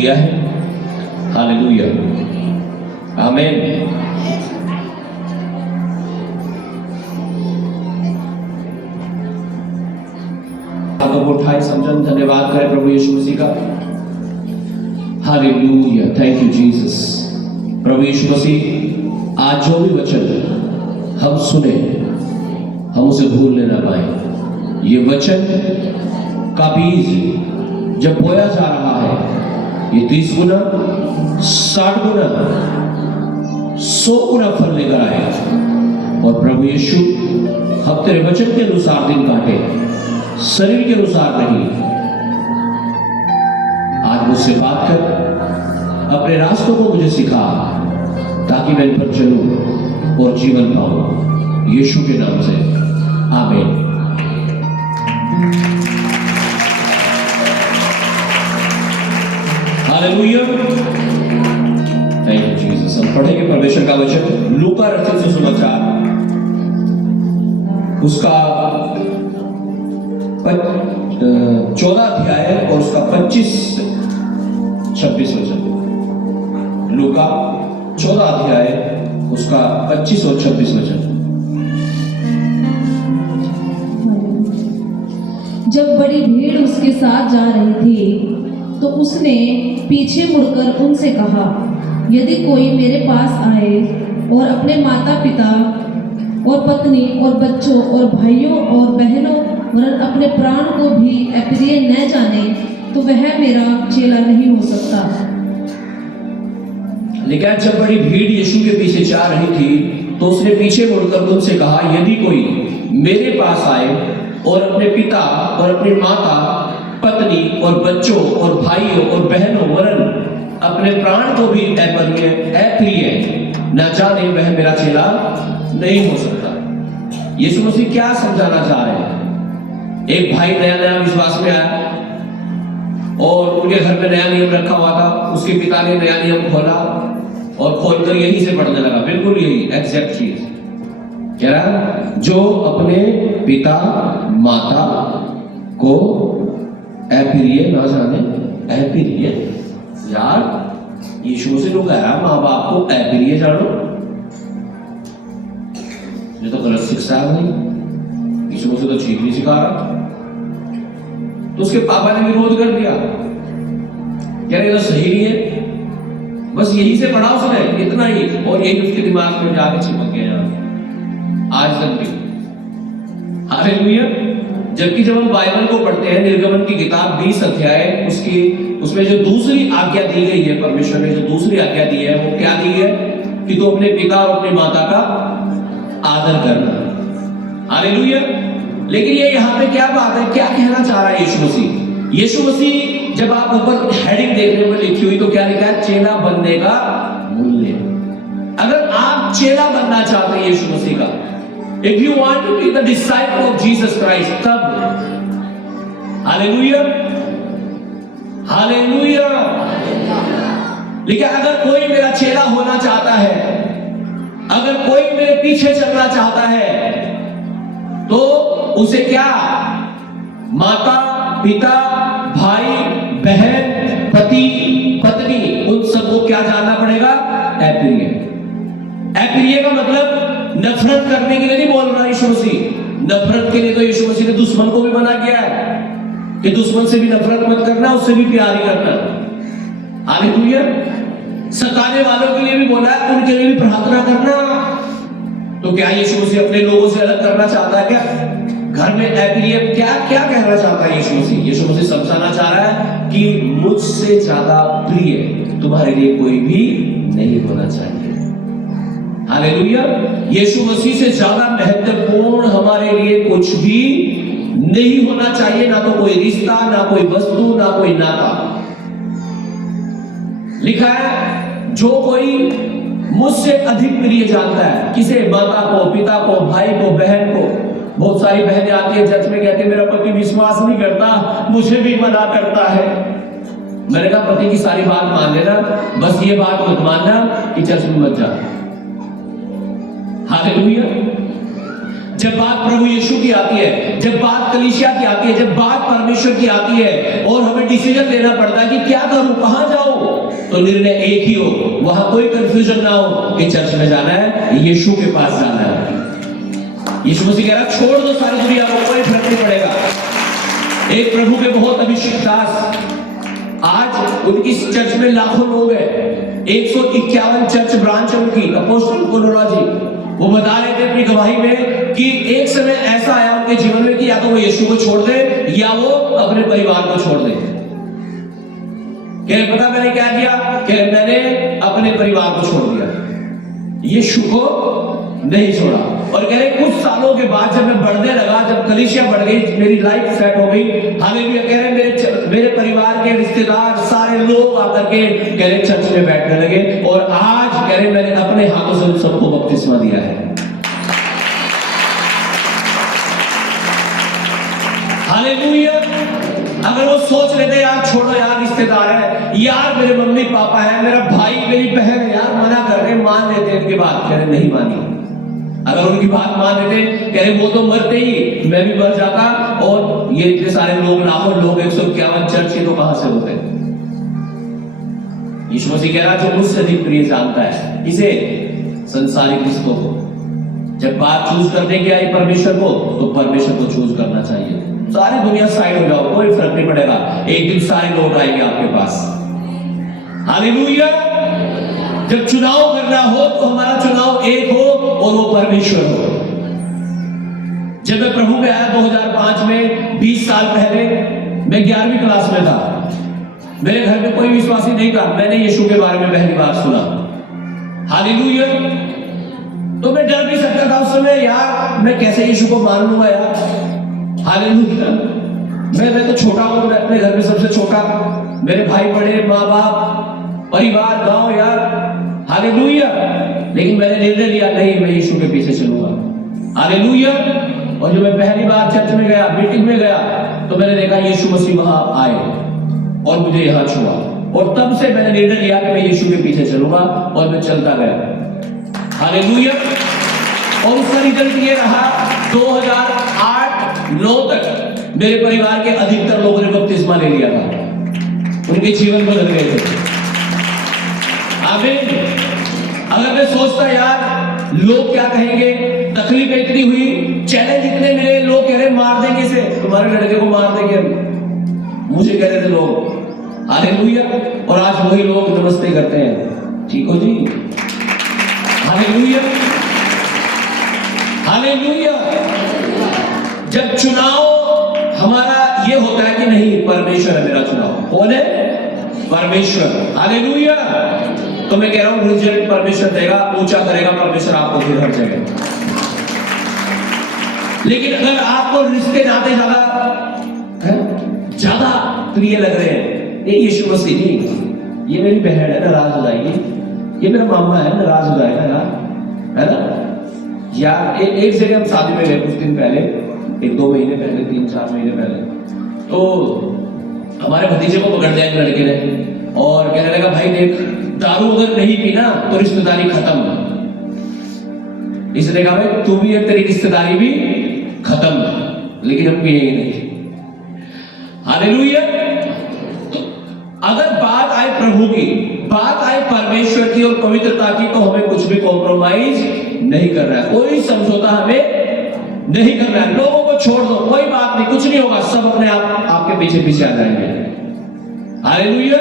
दिया है। हालेलुया, आमीन। हाथों को उठाए समझन, धन्यवाद करें प्रभु यीशु मसीह का। Hallelujah, thank you Jesus. प्रभु यीशु मसीह, आज जो भी वचन हम सुने हम उसे भूलने ना पाए। ये वचन का बीज जब बोया जा रहा है, ये 30 गुना, 60 गुना, 100 गुना फल लेकर आए। और प्रभु यीशु, हम तेरे वचन के अनुसार दिन काटे, शरीर के अनुसार नहीं। आज मुझसे बात कर, अपने रास्तों को मुझे सिखा, ताकि मैं इन पर चलूं और जीवन पाऊं। यीशु के नाम से आमीन। Hallelujah, thank you Jesus. हम पढ़ेंगे परमेश्वर का वचन लूका रचित सुसमाचार, उसका 14 अध्याय और उसका 25-26 वचन। लूका 14 अध्याय, उसका 25 और 26 वचन। जब बड़ी भीड़ उसके साथ जा रही थी, तो उसने पीछे मुड़कर उनसे कहा, यदि कोई मेरे पास आए और अपने माता पिता और पत्नी और बच्चों और भाइयों और बहनों वरन अपने प्राण को भी अप्रिय न जाने, तो वह मेरा चेला नहीं हो सकता। लेकिन जब बड़ी भीड़ यीशु के पीछे जा रही थी, तो उसने पीछे मुड़कर उनसे कहा, यदि कोई मेरे पास आए और अपने पिता और अपनी माता, पत्नी और बच्चों और भाइयों और बहनों वरन अपने प्राण को भी अप्रिय न जाने, वह मेरा चेला नहीं हो सकता। यीशु मसीह क्या समझाना चाह रहे हैं? एक भाई नया विश्वास में आया और उनके घर में नया नियम रखा हुआ था। उसके पिता ने नया नियम खोला और खोलकर यहीं से पढ़ने लगा, बिल्कुल यही एग्जैक्ट चीज कह रहा, जो अपने पिता माता को अप्रिय ना जाने। अप्रिय यार, यीशु से लोग कह रहा है माँ बाप को अप्रिय जानो, ये तो गलत शिक्षा है नहीं, यीशु से तो ठीक नहीं सिखा रहा। तो उसके पापा ने विरोध कर दिया, यार ये तो सही नहीं है। बस यही से पढ़ा उसने, इतना ही, और यही उसके दिमाग में जाके चिपक गया आज तक भी। हालेलुया। जबकि जब हम बाइबल को पढ़ते हैं, निर्गमन की किताब 20 अध्याय, उसमें जो दूसरी आज्ञा दी गई है, परमेश्वर ने जो दूसरी आज्ञा दी है, वो क्या दी है? कि तू अपने पिता और अपनी माता का आदर करना। हालेलुया। लेकिन ये यहाँ पे क्या बात है, क्या कहना चाह रहा है यीशु मसीह? यीशु मसीह, जब आप ऊपर हेडिंग देखने में लिखी हुई, तो क्या लिखा है? चेला बनने का मूल्य। अगर आप चेला बनना चाहते हैं यीशु मसीह का, if you want to be the disciple of Jesus Christ, तब हालेलुया, हालेलुया। लेकिन अगर कोई मेरा चेला होना चाहता है, अगर कोई मेरे पीछे चलना चाहता है, तो उसे क्या? माता पिता, भाई बहन, पति पत्नी, उन सबको क्या जानना पड़ेगा? अप्रिय। अप्रिय का मतलब नफरत करने के लिए नहीं बोल रहा यीशु मसीह। नफरत के लिए तो यीशु मसीह ने दुश्मन को भी मना किया है कि दुश्मन से भी नफरत मत करना, उससे भी प्यार ही करना। हालेलुया। सताने वालों के लिए भी बोला है, उनके लिए भी प्रार्थना करना। तो क्या यीशु मसीह अपने लोगों से अलग करना चाहता है? क्या घर में अप्रिय क्या क्या कहना चाहता है यीशु मसीह? यीशु मसीह समझाना चाह रहा है कि मुझसे ज्यादा प्रिय तुम्हारे लिए कोई भी नहीं होना चाहिए। हालेलुया। यीशु मसीह से ज्यादा महत्वपूर्ण हमारे लिए कुछ भी नहीं होना चाहिए, ना तो कोई रिश्ता, ना कोई वस्तु, ना कोई नाता। लिखा है, जो कोई मुझसे अधिक प्रिय जानता है, किसे? माता को, पिता को, भाई को, बहन को। बहुत सारी बहनें आती है चर्च में, कहती है मेरा पति विश्वास नहीं करता, मुझे भी मना करता है। मैंने कहा पति की सारी बात मान लेना, बस ये बात मत मानना कि चर्च में मत जा। हालेलुया। जब बात प्रभु यीशु की आती है, जब बात कलीसिया की आती है, जब बात परमेश्वर की आती है और हमें डिसीजन लेना पड़ता है कि क्या करूं, कहां जाऊं, तो निर्णय एक ही हो, वहां कोई कंफ्यूजन ना हो कि चर्च में जाना है, यीशु के पास जाना है। यीशु मसीह कह रहा छोड़ दो सारी दुनिया को, कोई फर्क नहीं पड़ेगा। एक प्रभु के बहुत अभिषेक दास, आज उनकी चर्च में लाखों लोग हैं, 151 चर्च ब्रांच है उनकी, अपोस्टल कोलोलॉजी। वो बता रहे थे अपनी गवाही में कि एक समय ऐसा आया उनके जीवन में कि या तो वो यीशु को छोड़ दे या वो अपने परिवार को छोड़ दे। कह पता मैंने क्या किया? कह मैंने अपने परिवार को छोड़ दिया, यीशु को नहीं छोड़ा। और कह रहे कुछ सालों के बाद जब मैं बढ़ने लगा, जब कलीसिया बढ़ गई, मेरी लाइफ सेट हो गई, हालेलुया, कह रहे मेरे परिवार के रिश्तेदार सारे लोग आकर के कह रहे चर्च में बैठने लगे। और आज कह रहे मैंने अपने हाथों से सबको बपतिस्मा दिया है। हालेलुया। अगर वो सोच लेते यार छोड़ो यार, रिश्तेदार है यार, मेरे मम्मी पापा है, मेरा भाई मेरी बहन है यार, मना कर रहे, मान लेते इनकी बात, कह रहे नहीं मानी। अगर उनकी बात मान लेते, कह रहे वो तो मरते ही, मैं भी मर जाता, और ये इतने सारे लोग, लाखों लोग, 151 चर्च, ये तो कहां से होते। यीशु मसीह कह रहा जो मुझसे अधिक प्रिय जानता है इसे संसारिक रिश्तों को। जब बात चूज करने की आई परमेश्वर को, तो परमेश्वर को चूज करना चाहिए। सारी दुनिया साइड हो जाओ, कोई फर्क नहीं पड़ेगा, एक दिन सारे लोग आएंगे आपके पास। हालेलुया। जब चुनाव करना हो तो हमारा चुनाव एक हो और वो परमेश्वर हो। जब मैं प्रभु में आया 2005 में, 20 साल पहले, मैं 11वीं क्लास में था। मेरे घर में कोई विश्वासी नहीं था, मैंने यीशु के बारे में पहली बार सुना। हालेलुया। तो मैं डर भी सकता था उस समय, यार मैं कैसे यीशु को मान लूंगा यार। हालेलुया। मैं तो छोटा हूं, मैं अपने घर में सबसे छोटा, मेरे भाई बड़े, माँ बाप, परिवार, गांव यार। हालेलुया। लेकिन मैंने निर्णय लिया नहीं, मैं यीशु के पीछे चलूंगा। हालेलुया। और जब मैं पहली बार चर्च में गया, मीटिंग में गया, तो मैंने देखा यीशु मसीह वहां आए और मुझे यहां छुआ, और तब से मैंने निर्णय लिया कि मैं यीशु के पीछे चलूंगा, और मैं चलता गया। हालेलुया। और उसका रिजल्ट ये रहा, 2008-9 तक मेरे परिवार के अधिकतर लोगों ने बपतिस्मा ले लिया था, उनके जीवन बदल गए थे। आमीन। अगर मैं सोचता यार लोग क्या कहेंगे, तकलीफ इतनी हुई, चैलेंज इतने मिले, लोग कह रहे मार देंगे इसे, तुम्हारे लड़के को मार देंगे, मुझे कह रहे थे लोग। हालेलुया। और आज वही लोग नमस्ते करते हैं, ठीक हो जी। हालेलुया। हालेलुया। जब चुनाव हमारा ये होता है कि नहीं परमेश्वर है मेरा चुनाव, कौन है? परमेश्वर। हालेलुया। तो मैं कह रहा हूं रिजल्ट परमेश्वर देगा, ऊंचा करेगा परमेश्वर आपको फिर हर जगह। लेकिन अगर आपको रिश्ते नाते ज्यादा प्रिय लग रहे हैं, नहीं यीशु मसीह नहीं, ये मेरी बहन है, नाराज हो जाएगी, ये मेरा मामा है, नाराज हो जाएगा यार, है ना यार। एक जगह हम शादी में गए कुछ दिन पहले, 1-2 महीने पहले, 3-4 महीने पहले, तो हमारे भतीजे को पकड़ दिया एक लड़के ने, और कहने लगा भाई देख, दारू अगर नहीं पीना तो रिश्तेदारी खत्म। इसने कहा भाई तू भी है, तेरी रिश्तेदारी भी खत्म, लेकिन हम पिएंगे नहीं। हालेलुया। तो अगर बात आए प्रभु की, बात आए परमेश्वर की और पवित्रता की, तो हमें कुछ भी कॉम्प्रोमाइज नहीं कर रहा है, कोई समझौता हमें नहीं करना है। लोगों को छोड़ दो, कोई बात नहीं, कुछ नहीं होगा, सब अपने आप आपके पीछे पीछे आ जाएंगे। हालेलुया।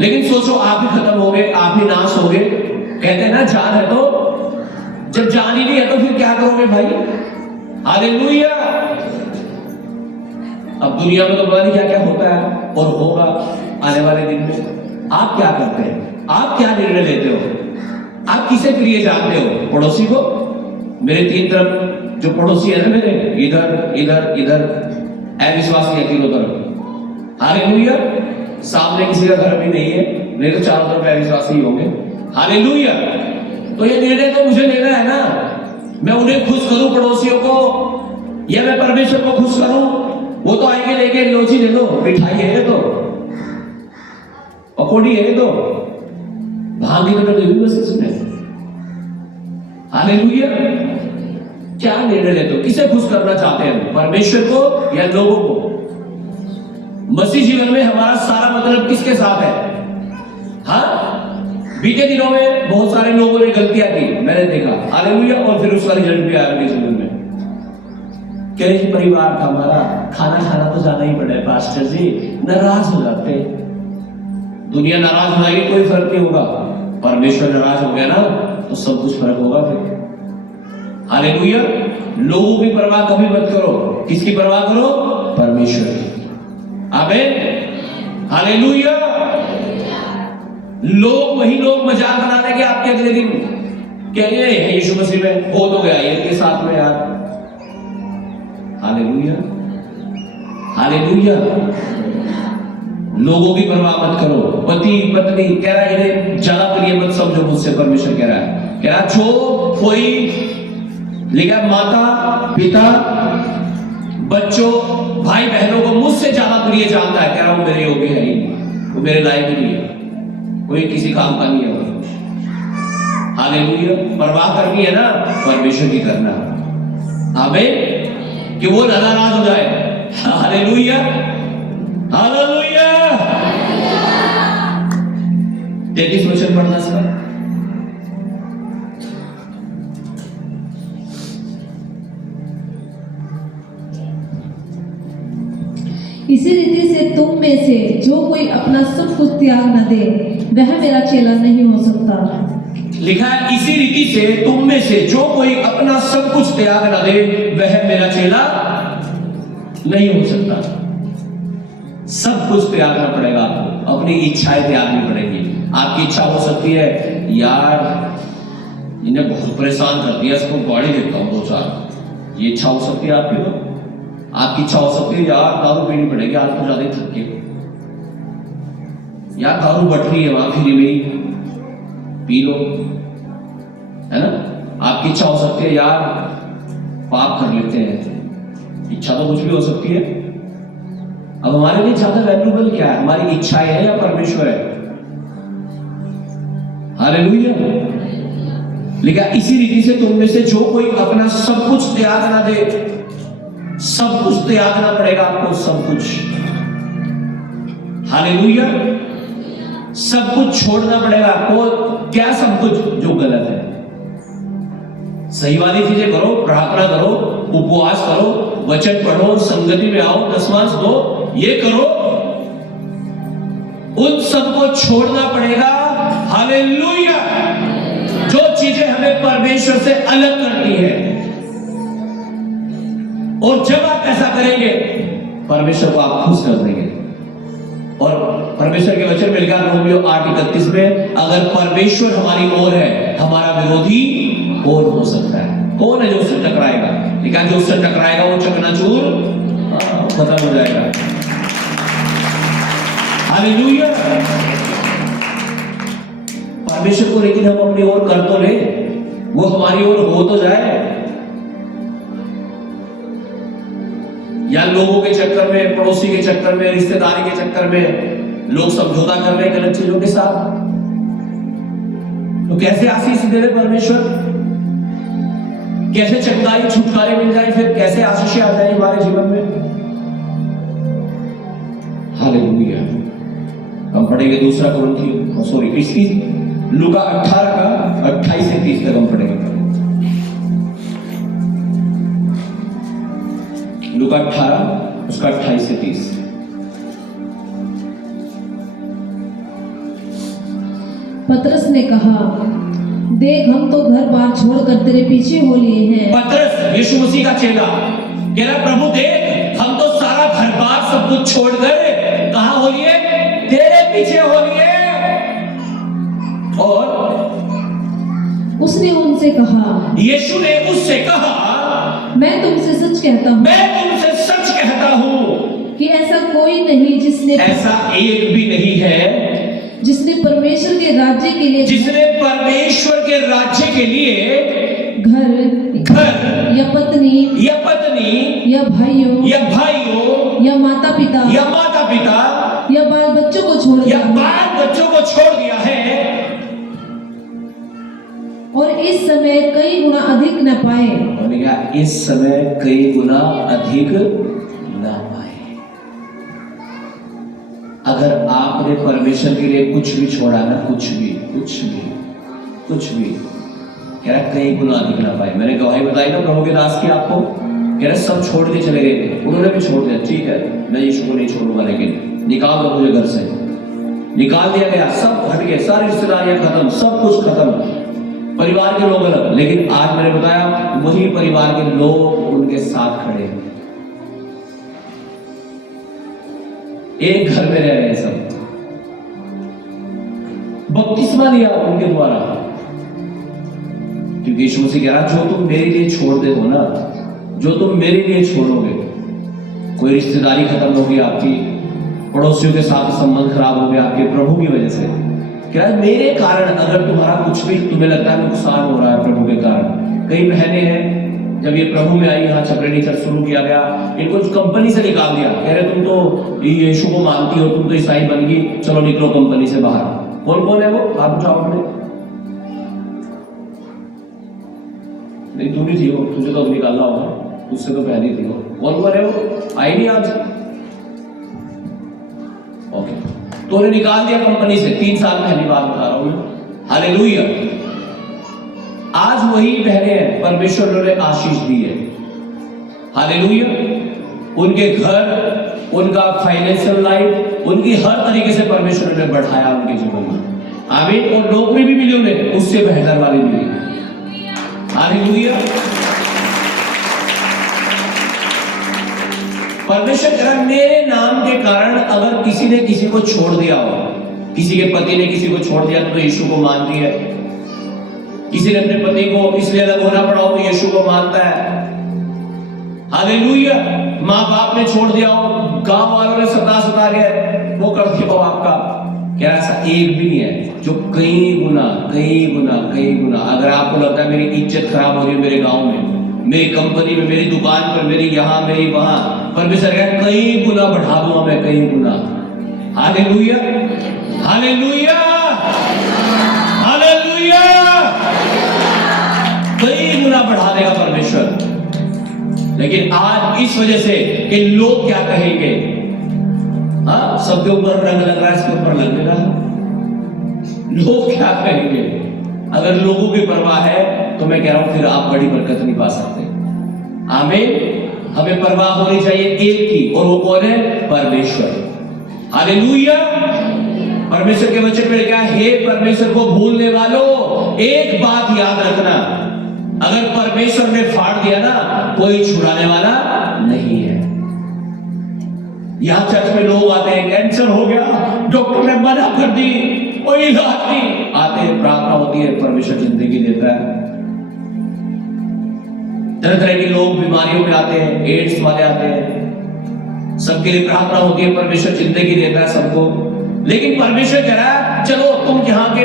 लेकिन सोचो आप ही खत्म हो गए, आप ही नाश हो गए। कहते हैं ना जान है तो, जब जान ही नहीं है तो फिर क्या करोगे भाई। हालेलुया। अब दुनिया में तो पता नहीं क्या क्या होता है और होगा आने वाले दिन में। आप क्या करते हैं? आप क्या निर्णय लेते हो? आप किसे प्रिय जानते हो? पड़ोसी को? मेरे 3 तरफ जो पड़ोसी है ना मेरे, इधर इधर इधर, अविश्वासी है तीनों तरफ। हालेलुया। सामने किसी का घर भी नहीं है, नहीं तो चारों तरफ अविश्वासी होंगे। हालेलुया। तो ये निर्णय तो मुझे लेना है ना, मैं उन्हें खुश करूं पड़ोसियों को, या मैं परमेश्वर को खुश करूं। वो तो आएंगे लेके, लोची ले लो, मिठाई है तो, पकौड़ी है तो, भांगी तो नहीं हुई बस इसमें। हालेलुया। क्या निर्णय लेते हो? किसे खुश करना चाहते हैं, परमेश्वर को या लोगों को? मसीह जीवन में हमारा सारा मतलब किसके साथ है? हाँ, बीते दिनों में बहुत सारे लोगों ने गलतियां की, मैंने देखा, हालेलुया। और फिर उसका रिजल्ट भी आया उनके जीवन में। कह रहे परिवार का हमारा खाना खाना तो जाना ही पड़ा है पास्टर जी, नाराज हो जाते। दुनिया नाराज हो जाएगी कोई फर्क नहीं होगा, परमेश्वर नाराज हो गया ना तो सब कुछ फर्क होगा फिर। हालेलुया। लोगों की परवाह कभी मत करो, किसकी परवाह करो? परमेश्वर की। आमीन, हालेलुया। वही लोग मजाक बना लेंगे आपके अगले दिन, कहेंगे यीशु मसीह में हो तो गया ये के साथ में यार। Hallelujah, hallelujah. लोगों की परवाह मत करो। पति पत्नी कह रहा है इन्हें ज्यादा प्रिय मत समझो मुझसे, परमेश्वर कह रहा है जो कोई लेकिन माता पिता बच्चों भाई बहनों को मुझसे ज्यादा प्रिय जानता है, कह रहा हूं मेरे योग्य है ही, वो मेरे लायक नहीं है, कोई किसी काम का नहीं है वो। हालेलुया। परवाह करनी है ना परमेश्वर की करना। आमीन, कि वो नाराज हो जाए। Hallelujah, hallelujah. 33 वचन पढ़ना इसका। इसी रीति से तुम में से जो कोई अपना सब कुछ त्याग न दे वह मेरा चेला नहीं हो सकता। लिखा है इसी रीति से तुम में से जो कोई अपना सब कुछ त्याग न दे वह मेरा चेला नहीं हो सकता। सब कुछ त्यागना पड़ेगा, अपनी इच्छाएं त्यागनी पड़ेगी। आपकी इच्छा हो सकती है यार इन्हें बहुत परेशान कर दिया, इसको गाड़ी देता हूं 2-4, ये इच्छा हो सकती है आपकी। तो आपकी इच्छा हो सकती है यार दारू पीनी पड़ेगी, आज तो ज्यादा थक के, यार दारू बट रही है वहां फ्री में पी लो, है ना। आपकी इच्छा हो सकती है यार पाप कर लेते हैं, इच्छा तो कुछ भी हो सकती है। अब हमारे लिए ज्यादा वैल्यूबल क्या है, हमारी इच्छाएं है या परमेश्वर है? हालेलुया। लिखा इसी रीति से तुम में से जो कोई अपना सब कुछ त्याग ना दे, सब कुछ त्यागना पड़ेगा आपको, सब कुछ। हालेलुया। सब कुछ छोड़ना पड़ेगा आपको। क्या सब कुछ? जो गलत है। सही वाली चीजें करो, प्रार्थना करो, उपवास करो, वचन पढ़ो, संगति में आओ, दशमांश दो, ये करो, उन सबको छोड़ना पड़ेगा। हालेलुया। जो चीजें हमें परमेश्वर से अलग करती है। और जब आप ऐसा करेंगे परमेश्वर को आप खुश कर देंगे। और परमेश्वर के वचन में लिखा रोमियो 8:31 में, अगर परमेश्वर हमारी ओर है हमारा विरोधी कौन हो सकता है? कौन है जो उससे टकराएगा? लिखा जो उससे टकराएगा वो चकनाचूर खत्म हो जाएगा। हालेलुया। परमेश्वर को लेकिन हम अपनी ओर कर तो ले, वो हमारी ओर हो तो जाए। या लोगों के चक्कर में, पड़ोसी के चक्कर में, रिश्तेदारी के चक्कर में लोग समझौता कर रहे हैं गलत चीजों के साथ, तो कैसे आशीष दे रहे परमेश्वर? कैसे चंगाई छुटकारे मिल जाए, फिर कैसे आशीष आ जाए हमारे जीवन में? हालेलुया। हम पढ़ेंगे दूसरा कुरिन्थियों, सॉरी इसकी लूका 18 का 28 से 30 तक हम पढ़ेंगे। लूका 18 उसका 28 से 30। पतरस ने कहा, देख हम तो घर बार छोड़कर तेरे पीछे हो लिए हैं। पतरस यीशु मसीह का चेला कह रहा प्रभु देख हम तो सारा घर बार सब कुछ छोड़कर कहां हो लिए? तेरे पीछे हो लिए। और उसने उनसे कहा, यीशु ने उससे कहा, मैं तुमसे सच कहता हूँ, मैं तुमसे सच कहता हूँ कि ऐसा कोई नहीं जिसने, ऐसा एक भी नहीं है जिसने परमेश्वर के राज्य के लिए, जिसने परमेश्वर के राज्य के लिए घर या पत्नी या भाइयों या या माता पिता या बाल बच्चों को छोड़ दिया है और इस समय कई गुना अधिक न पाए। और इस समय कई गुना अधिक न पाए। अगर आप आपने परमेश्वर के लिए कुछ भी छोड़ा ना, कुछ भी कह रहा कहीं गुनाह दिख ना पाए। मैंने गवाही बताई ना प्रभु के दास की आपको, कह रहे सब छोड़ के चले गए थे, उन्होंने भी छोड़ दिया। ठीक है, मैं यीशु को नहीं छोड़ूंगा, लेकिन निकाल दो मुझे घर से। निकाल दिया गया, सब हट गए, सारी रिश्तेदारियां खत्म, सब कुछ खत्म, परिवार के लोग अलग। लेकिन आज मैंने बताया वही परिवार के लोग उनके साथ खड़े हैं, एक घर में रह रहे हैं सब। बपतिस्मा लिया उनके द्वारा, क्योंकि यीशु मसीह कह रहा जो तुम मेरे लिए छोड़ते हो ना, जो तुम मेरे लिए छोड़ोगे, कोई रिश्तेदारी खत्म होगी आपकी, पड़ोसियों के साथ संबंध खराब हो गया आपके प्रभु की वजह से, क्या मेरे कारण अगर तुम्हारा कुछ भी तुम्हें लगता है नुकसान हो रहा है प्रभु के कारण। कई बहनें हैं, जब ये प्रभु में आई, यहाँ चपरेनी चर्च शुरू किया गया, इनको कंपनी से निकाल दिया, कह रहे तुम तो यीशु को मानती हो, तुम तो ईसाई बन गई, चलो निकलो कंपनी से बाहर। कौन कौन है वो, आप उठाओ अपने। नहीं तू नहीं थी हो, तुझे तो अब निकालना होगा, उससे तो पहले थी हो। कौन कौन है वो, आई नहीं आज? ओके, तो उन्हें निकाल दिया कंपनी से। 3 साल पहली बात बता रहा हूं मैं। हालेलुया। आज वही बहनें हैं, परमेश्वर ने आशीष दी है। हालेलुया। उनके घर, उनका फाइनेंशियल लाइफ, उनकी हर तरीके से परमेश्वर ने बढ़ाया उनके जीवन में। आमीन। और नौकरी भी मिली उन्हें, उससे बेहतर वाली मिली। हालेलुया। परमेश्वर कह रहा मेरे नाम के कारण अगर किसी ने किसी को छोड़ दिया हो, किसी के पति ने किसी को छोड़ दिया तो यीशु को मानती है, किसी ने अपने पति को इसलिए अलग होना पड़ा हो तो यीशु को मानता है। हालेलुया। माँ बाप ने छोड़ दिया हो, गांव वालों ने सता गए, वो कर दिया हो आपका, क्या ऐसा एक भी नहीं है जो कई गुना। अगर आपको लगता है मेरी इज्जत खराब हो रही है मेरे गांव में, मेरी कंपनी में, मेरी दुकान पर, मेरी यहाँ मेरी वहां, परमेश्वर कह कई गुना बढ़ा दूंगा मैं, कई गुना। Hallelujah, hallelujah, hallelujah. कई गुना बढ़ा देगा परमेश्वर। लेकिन आज इस वजह से कि लोग क्या कहेंगे, हाँ सबके ऊपर रंग लग रहा है, इसके ऊपर लगने रहा, लोग क्या कहेंगे। अगर लोगों की परवाह है तो मैं कह रहा हूं फिर आप बड़ी बरकत नहीं पा सकते। आमीन। हमें परवाह होनी चाहिए एक की, और वो कौन है? परमेश्वर। हालेलुया। परमेश्वर के वचन में क्या, हे परमेश्वर को भूलने वालों एक बात याद रखना, अगर परमेश्वर ने फाड़ दिया ना, कोई छुड़ाने वाला नहीं है। यहां चर्च में लोग आते हैं, कैंसर हो गया, डॉक्टर ने मना कर दी, कोई इलाज नहीं, आते हैं, प्रार्थना होती है, परमेश्वर जिंदगी देता है। तरह तरह के लोग बीमारियों में आते हैं, एड्स वाले आते हैं, सबके लिए प्रार्थना होती है, परमेश्वर जिंदगी देता है सबको। लेकिन परमेश्वर कह रहा है चलो तुम यहाँ के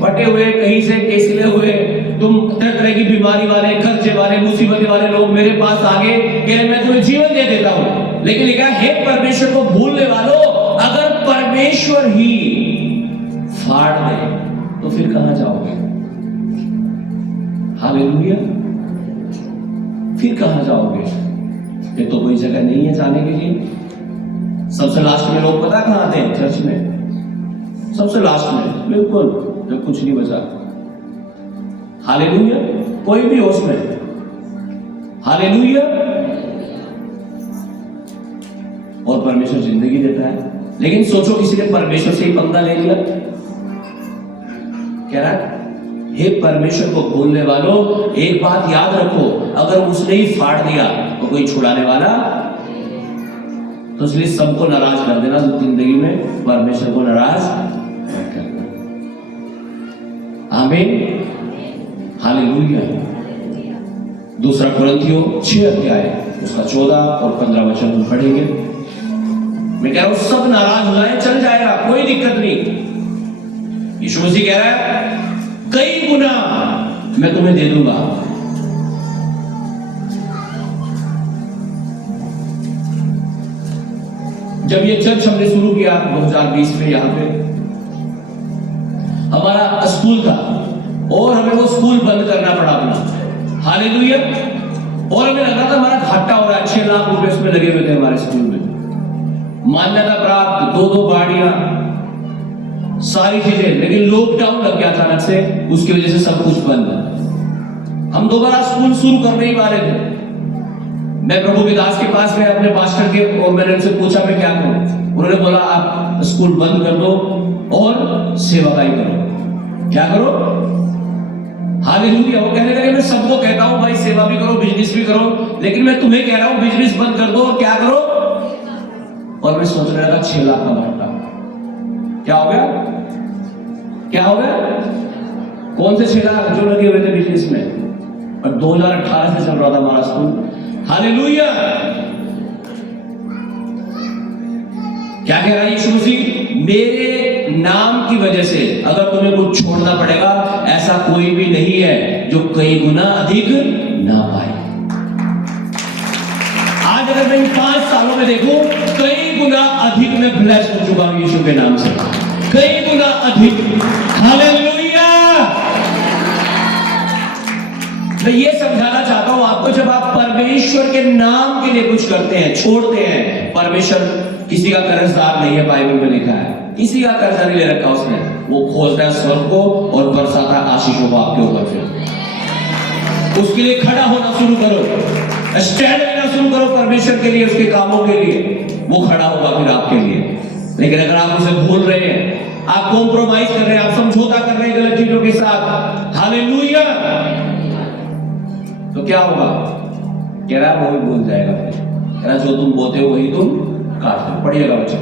फटे हुए, कहीं से केसले हुए, तुम तरह तरह की बीमारी वाले, कर्जे वाले, मुसीबत वाले लोग मेरे पास आगे, कह मैं तुम्हें जीवन दे देता हूं। लेकिन लिखा हे परमेश्वर को भूलने वालों, अगर परमेश्वर ही फाड़ दे तो फिर कहां जाओगे? हालेलुया। फिर कहां जाओगे? फिर तो कोई जगह नहीं है जाने के लिए। सबसे लास्ट में लोग पता कहां आते हैं? चर्च में। सबसे लास्ट में, बिल्कुल जब कुछ नहीं बचा। हालेलुया। कोई भी हो उसमें। हालेलुया। और परमेश्वर जिंदगी देता है। लेकिन सोचो किसी ने परमेश्वर से ही पंगा ले लिया, कह रहा है हे परमेश्वर को भूलने वालों एक बात याद रखो, अगर उसने ही फाड़ दिया तो कोई छुड़ाने वाला। तो इसलिए सबको नाराज कर देना जिंदगी में, परमेश्वर को नाराज मत करना। आमीन। हालेलुया। दूसरा कुरिन्थियों 6 अध्याय उसका 14 और 15 वचन हम पढ़ेंगे। मैं कह रहा हूं सब नाराज हो जाए, चल जाएगा, कोई दिक्कत नहीं। यीशु मसीह कह रहा है कई गुना मैं तुम्हें दे दूंगा। जब ये चर्च हमने शुरू किया 2020 में, यहां पे हमारा स्कूल था और हमें वो स्कूल बंद करना पड़ा अपना। हालेलुया। और हमें लगा था हमारा घाटा हो रहा है, 6 लाख रुपए उसमें लगे हुए थे हमारे स्कूल में। मान्यता प्राप्त 2-2 गाड़ियां, सारी चीजें, लेकिन लॉकडाउन लग गया अचानक से, उसकी वजह से सब कुछ बंद। हम दोबारा स्कूल शुरू करने ही वाले थे। मैं प्रभु के दास के पास गया अपने पास्टर के, और मैंने उनसे पूछा मैं क्या करूं। उन्होंने बोला आप स्कूल बंद कर दो और सेवाकाई करो। क्या करो? हालेलुया। वो कहने लगे मैं सबको कहता हूं भाई सेवा भी करो, बिजनेस भी करो, लेकिन मैं तुम्हें कह रहा हूं बिजनेस बंद कर दो और क्या करो। और मैं सोचने लगा 6 लाख का घाटा। क्या हो गया? क्या हो गया? कौन से 6 लाख जो लगे हुए थे बिजनेस में? और 2018 से चल रहा था हमारा स्कूल। हालेलुया। क्या कह रहा है यीशु मसीह? मेरे नाम की वजह से अगर तुम्हें कुछ छोड़ना पड़ेगा, ऐसा कोई भी नहीं है जो कई गुना अधिक ना पाए। आज अगर मैं इन 5 सालों में देखूं, कई गुना अधिक मैं ब्लेस हो चुका हूं यीशु के नाम से, कई गुना अधिक। हालेलुया। मैं ये समझाना चाहता हूं आपको, जब आप परमेश्वर के नाम के लिए कुछ करते हैं, छोड़ते हैं, परमेश्वर किसी का कर्जदार नहीं है। बाइबल में लिखा है किसी का कर्जा नहीं ले रखा उसने। वो खोलता है स्वर्ग को और बरसाता आशीषों को आपके ऊपर से। उसके लिए खड़ा होना शुरू करो, स्टैंड लेना शुरू करो परमेश्वर के लिए, उसके कामों के लिए, वो खड़ा होगा फिर आपके लिए। लेकिन अगर आप उसे भूल रहे हैं, आप कॉम्प्रोमाइज कर रहे हैं, आप समझौता कर रहे हैं गलत चीजों के साथ, हालेलुया, तो क्या होगा? कह रहा वो भी भूल जाएगा। फिर कह रहा जो तुम बोते हो वही तुम काटते हो। पढ़िएगा बच्चों।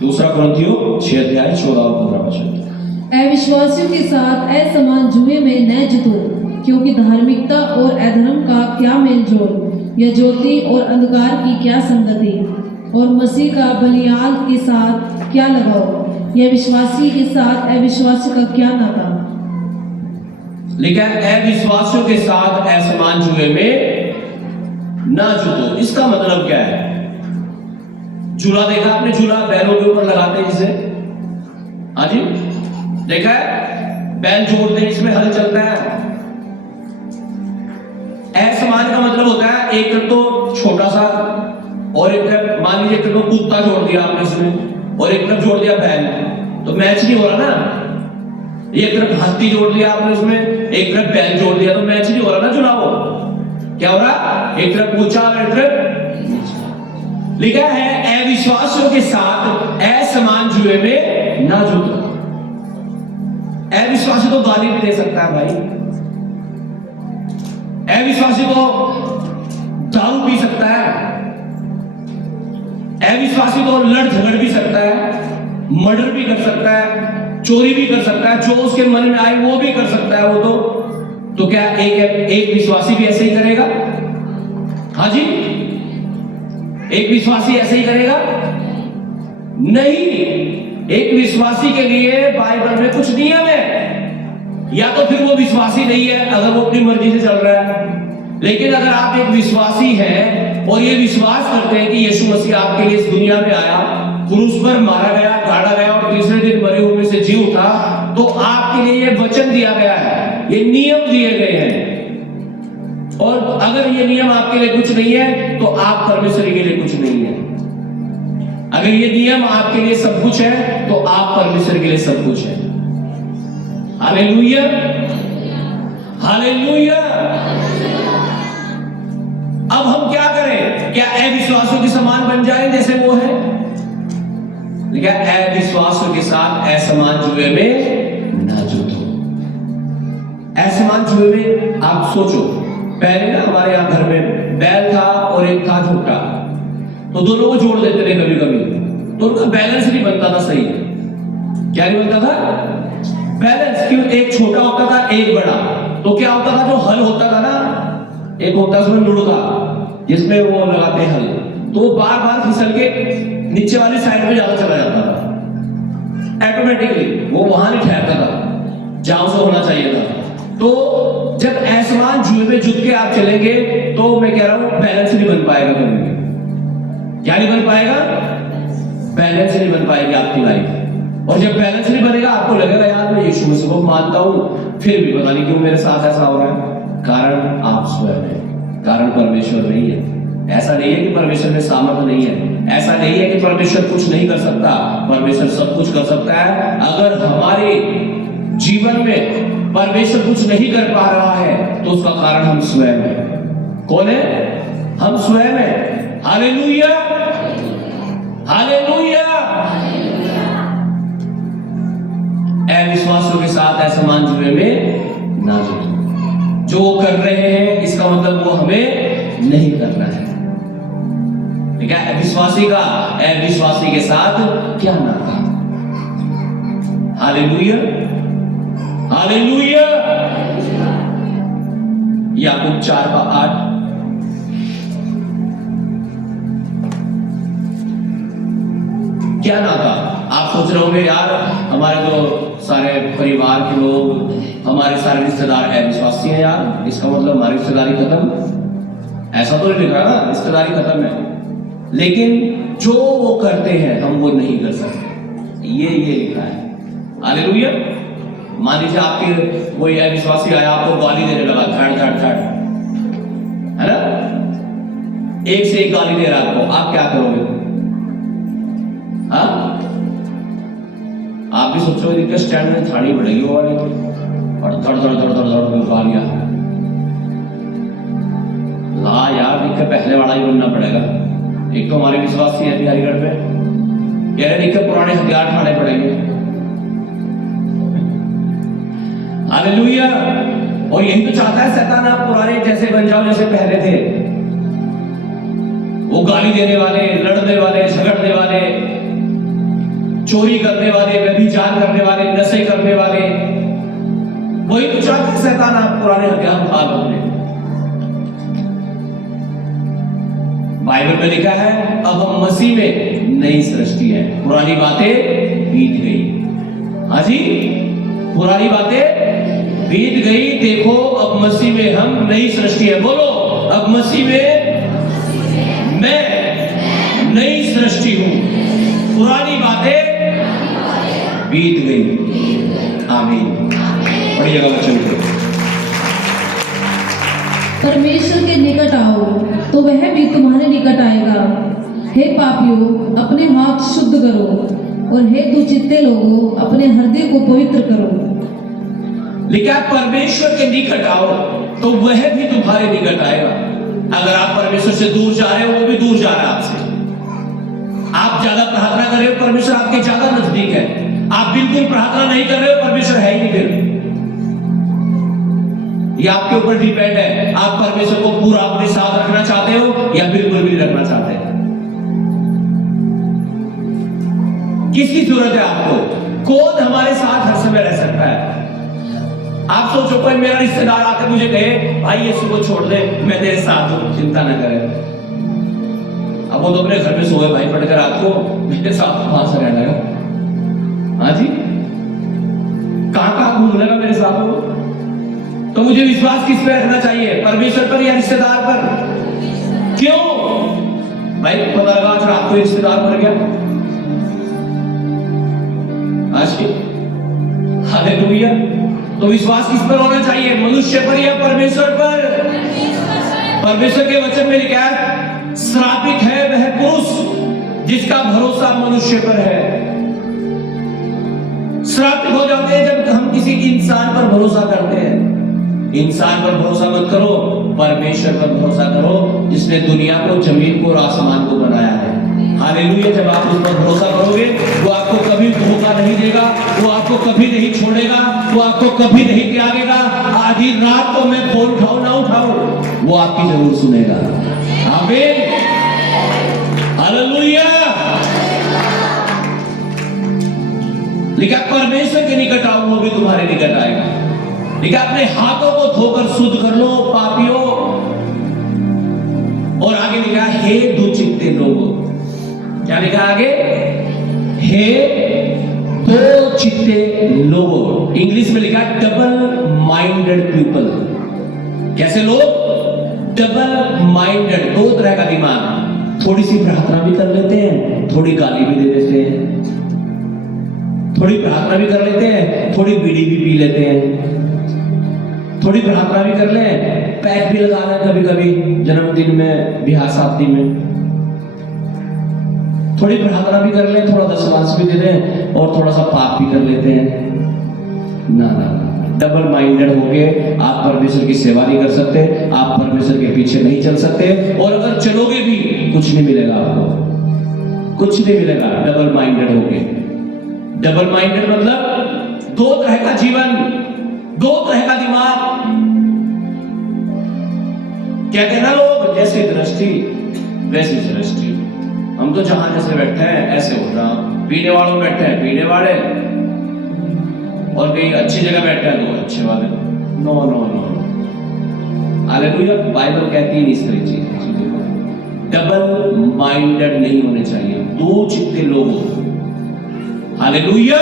दूसरा कुरिन्थियों 6 अध्याय 14 और 15 वचन। अविश्वासियों के साथ असमान जुए में न जुटो, क्योंकि धार्मिकता और अधर्म का क्या मेलजोल, या ज्योति और अंधकार की क्या संगति, और मसीह का बलियाल के साथ क्या लगाओ, या विश्वासी के साथ अविश्वासी का क्या नाता। लिखा है अविश्वासियों के साथ असमान जुए में ना जुटो। इसका मतलब क्या है? झूला देखा आपने? झूला बैलों के ऊपर लगाते हैं जिसे, हाँ जी, देखा है? बैल जोड़ते हैं, इसमें हल चलता है। असमान का मतलब होता है एक तरफ तो छोटा सा, और एक तरफ मान लीजिए एक तरफ कुत्ता जोड़ दिया आपने इसमें, और एक तरफ जोड़ दिया बैल, तो मैच नहीं हो रहा ना। एक तरफ हाथी जोड़ दिया आपने उसमें, एक तरफ बैल जोड़ दिया, तो मैच नहीं हो रहा ना जुड़ा। वो क्या हो रहा? एक तरफ ऊंचा और एक तरफ। लिखा है अविश्वासियों के साथ असमान जुए में ना जुटो। अविश्वासी तो गाली भी दे सकता है भाई, अविश्वासी तो दारू पी सकता है, अविश्वासी तो लड़ झगड़ भी सकता है, मर्डर भी कर सकता है, चोरी भी कर सकता है, जो उसके मन में आए वो भी कर सकता है। वो तो क्या एक विश्वासी भी ऐसे ही करेगा? हाँ जी, एक विश्वासी ऐसे ही करेगा? नहीं। एक विश्वासी के लिए बाइबल में कुछ नियम है। या तो फिर वो विश्वासी नहीं है अगर वो अपनी मर्जी से चल रहा है। लेकिन अगर आप एक विश्वासी हैं और ये विश्वास करते हैं कि यीशु मसीह आपके लिए इस दुनिया में आया, क्रूस पर मारा गया, गाड़ा गया और तीसरे दिन मरे हुए में से जी उठा, तो आपके लिए ये वचन दिया गया है, ये नियम दिए गए हैं। और अगर ये नियम आपके लिए कुछ नहीं है तो आप परमेश्वर के लिए कुछ नहीं है। अगर ये नियम आपके लिए सब कुछ है तो आप परमेश्वर के लिए सब कुछ है। Hallelujah, hallelujah. अब हम क्या करें? क्या अविश्वासियों के समान बन जाए जैसे वो है? क्या अविश्वासियों के साथ असमान जुए में ना जुटो। असमान जुए में आप सोचो, पहले ना हमारे यहां घर में बैल था और एक था झूठा, तो दोनों को जोड़ देते थे कभी कभी, तो उनका बैलेंस नहीं बनता था सही। क्या नहीं बनता था? बैलेंस। क्यों? एक छोटा होता था एक बड़ा, तो क्या होता था? जो हल होता था ना, एक होता उसमें लुढ़का जिसमें वो लगाते हल, तो वो बार बार फिसल के नीचे वाली साइड में ज्यादा चला जाता था। ऑटोमेटिकली वो वहां नहीं ठहरता था जहां से होना चाहिए था। तो जब असमान जुए में जुट के आप चलेंगे तो मैं कह रहा हूं बैलेंस नहीं बन पाएगा कभी भी। क्या नहीं बन पाएगा? बैलेंस नहीं बन पाएगी आपकी लाइफ। और जब बैलेंस नहीं बनेगा आपको लगेगा यार मैं यीशु मसीह को मानता हूं, फिर भी पता नहीं क्यों मेरे साथ ऐसा हो रहा है। कारण आप स्वयं है, कारण परमेश्वर नहीं है। ऐसा नहीं है कि परमेश्वर में सामर्थ्य नहीं है, ऐसा नहीं है कि परमेश्वर कुछ नहीं कर सकता, परमेश्वर सब कुछ कर सकता है। अगर हमारे जीवन में परमेश्वर कुछ नहीं कर पा रहा है तो उसका कारण हम स्वयं हैं। कौन है? हम स्वयं हैं। Hallelujah, hallelujah. अविश्वासियों के साथ असमान जुए में ना जुड़ो। जो वो कर रहे हैं इसका मतलब वो हमें नहीं करना है। ठीक है? अविश्वासी का अविश्वासी के साथ क्या नाता? Hallelujah, hallelujah. याकूब 4:8। क्या नाता? आप सोच रहे होंगे यार हमारे तो सारे परिवार के लोग, हमारे सारे रिश्तेदार अविश्वासी हैं यार, इसका मतलब हमारी रिश्तेदारी खत्म। ऐसा तो नहीं लिखा ना, रिश्तेदारी खत्म है। लेकिन जो वो करते हैं हम वो नहीं कर सकते, ये लिखा है। हालेलुया। मान लीजिए आपके कोई अविश्वासी आया, आपको गाली देने लगा, धड़ धड़ धड़, है ना? एक से एक गाली दे रहा है आपको, आप क्या करोगे? हाँ, आप भी सोचोगे कि स्टैंड में थाड़ी पड़ेगी वो वाली, और धड़ धड़ धड़ धड़ धड़ गालियां। ला यार, देख के पहले वाला ही बनना पड़ेगा। एक तो हमारे विश्वासी है बिहारीगढ़ पे, कह रहे देख के पुराने हथियार ठाने पड़ेंगे। हालेलुया। और यही तो चाहता है शैतान, आप पुराने जैसे बन जाओ जैसे पहले थे। वो गाली देने वाले, लड़ने वाले, झगड़ने वाले, चोरी करने वाले, व्यभिचार करने वाले, नशे करने वाले, वही तो चाहता है शैतान, आप पुराने हथियार उठा लो। बाइबल में लिखा है अब हम मसीह में नई सृष्टि है, पुरानी बातें बीत गई। हाँ जी, पुरानी बातें बीत गई, देखो अब मसीह में हम नई सृष्टि है। बोलो, अब मसीह में मैं नई सृष्टि हूं, पुरानी बातें बीत गई। आमीन। बड़ी जगह बच्चों, परमेश्वर के निकट आओ तो वह भी तुम्हारे निकट आएगा। हे पापियों, अपने हाथ शुद्ध करो, और हे दुचित्ते लोगों, अपने हृदय को पवित्र करो। लेकिन आप परमेश्वर के निकट आओ तो वह भी तुम्हारे निकट आएगा। अगर आप परमेश्वर से दूर जा रहे हो, वो भी दूर जा रहा है आपसे। आप ज्यादा प्रार्थना कर रहे हो, परमेश्वर आपके ज्यादा नजदीक है। आप बिल्कुल प्रार्थना नहीं कर रहे हो, परमेश्वर है ही नहीं। फिर ये आपके ऊपर डिपेंड है, आप परमेश्वर को पूरा अपने साथ रखना चाहते हो या बिल्कुल भी रखना चाहते हैं। किसकी जरूरत है आपको? कौन हमारे साथ हर समय रह सकता है? आप सोचो कोई मेरा रिश्तेदार आकर मुझे कहे भाई यीशु को छोड़ दे, मैं तेरे साथ हूं, चिंता न करे। अब वो तो अपने घर में सोए भाई पढ़कर, आपको मेरे साथ वहां से रहना है। हाँ जी, कहां घूम लेगा मेरे साथ वो? तो मुझे विश्वास किस पे रखना चाहिए, परमेश्वर पर या रिश्तेदार पर? क्यों भाई? पता लगा आज रात को रिश्तेदार मर गया आज की। हालेलुया। तो विश्वास किस पर होना चाहिए, मनुष्य पर या परमेश्वर पर? परमेश्वर के वचन में लिखा है श्रापित है वह पुरुष जिसका भरोसा मनुष्य पर है। श्रापित हो जाते हैं जब हम किसी इंसान पर भरोसा करते हैं। इंसान पर भरोसा मत करो, परमेश्वर पर भरोसा करो जिसने दुनिया को, जमीन को और आसमान को बनाया है। हालेलुया। जब आप उस पर भरोसा करोगे, वो आपको कभी धोखा नहीं देगा, वो आपको कभी नहीं छोड़ेगा, वो आपको कभी नहीं त्यागेगा। आधी रात को मैं फोन उठाऊं ना उठाऊं, वो आपकी जरूर सुनेगा। आमीन। हालेलुया। लेकिन परमेश्वर के निकट आओ, वो भी तुम्हारे निकट आएगा। लेकिन अपने हाथों को धोकर शुद्ध कर लो पापियों। और आगे लिखा हे दुचित्ते लोगों। क्या लिखा आगे? हे दो चित्ते लोगों। इंग्लिश में लिखा डबल माइंडेड पीपल। कैसे लोग? डबल माइंडेड, दो तरह का दिमाग। थोड़ी सी प्रार्थना भी कर लेते हैं, थोड़ी गाली भी दे देते हैं। थोड़ी प्रार्थना भी कर लेते हैं, थोड़ी बीड़ी भी पी लेते हैं। थोड़ी प्रार्थना भी कर ले, पैक भी लगा लें कभी कभी, जन्मदिन में, ब्याह शादी में। थोड़ी प्रार्थना भी कर लें, थोड़ा दशमांश भी दे दें और थोड़ा सा पाप भी कर लेते हैं। ना ना ना, डबल माइंडेड होके आप परमेश्वर की सेवा नहीं कर सकते, आप परमेश्वर के पीछे नहीं चल सकते, और अगर चलोगे भी कुछ नहीं मिलेगा आपको, कुछ नहीं मिलेगा डबल माइंडेड होके। डबल माइंडेड मतलब दो तरह का जीवन, दो तरह का दिमाग। कहते हैं ना लोग, जैसी दृष्टि वैसी सृष्टि। हम तो जहां जैसे बैठे हैं ऐसे हो रहा, पीने वालों बैठे हैं पीने वाले, और कहीं अच्छी जगह बैठे हैं तो अच्छे वाले। No no no, hallelujah. Bible कहती है इस तरह चीज, डबल माइंडेड नहीं होने चाहिए, दो चित्ते लोग हो। हालेलुया।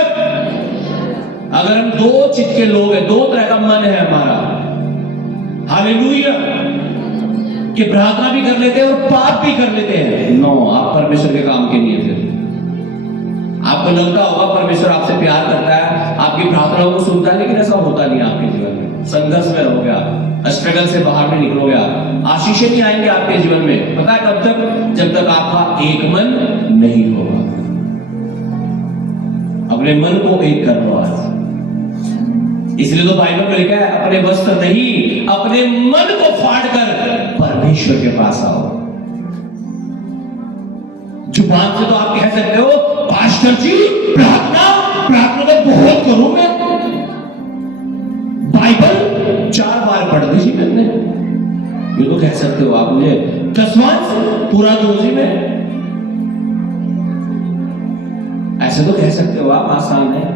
अगर हम दो चित्त के लोग हैं, दो तरह का मन है हमारा, हालेलुया, कि प्रार्थना भी कर लेते हैं और पाप भी कर लेते हैं, नो, आप परमेश्वर के काम के नहीं है। फिर आपको लगता होगा परमेश्वर आपसे प्यार करता है, आपकी प्रार्थनाओं को सुनता है, लेकिन ऐसा होता नहीं आपके जीवन में। संघर्ष में रहोगे आप, स्ट्रगल से बाहर नहीं निकलोगे आप, आशीषें नहीं आएंगे आपके जीवन में। पता है कब तक? जब तक आपका एक मन नहीं होगा। अपने मन को एक कर लो आज। इसलिए तो बाइबल में लिखा है, अपने वस्त्र नहीं, अपने मन को फाड़ कर परमेश्वर के पास आओ। जुबान से तो आप कह सकते हो, पास्टर जी प्रार्थना तो बहुत करूं मैं, बाइबल 4 बार पढ़ दी जी मैंने, ये तो कह सकते हो आप। मुझे दशमांश पूरा दो जी में, ऐसे तो कह सकते हो आप, आसान है।